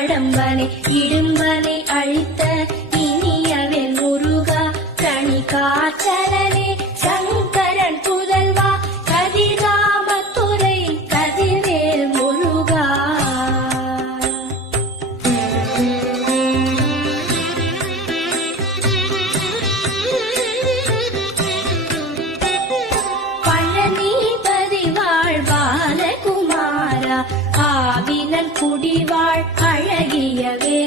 கடம்பனை இடும்பனை அழித்த இனியவன் முருகா கனி காற்றலனே சங்கரன் புதல்வா கதிர்காமத்துறை கதிர்வேல் முருகா. பழனிபதி வாழ் பாலகுமாரா ஆவினன் குடிவாழ் அழகியவே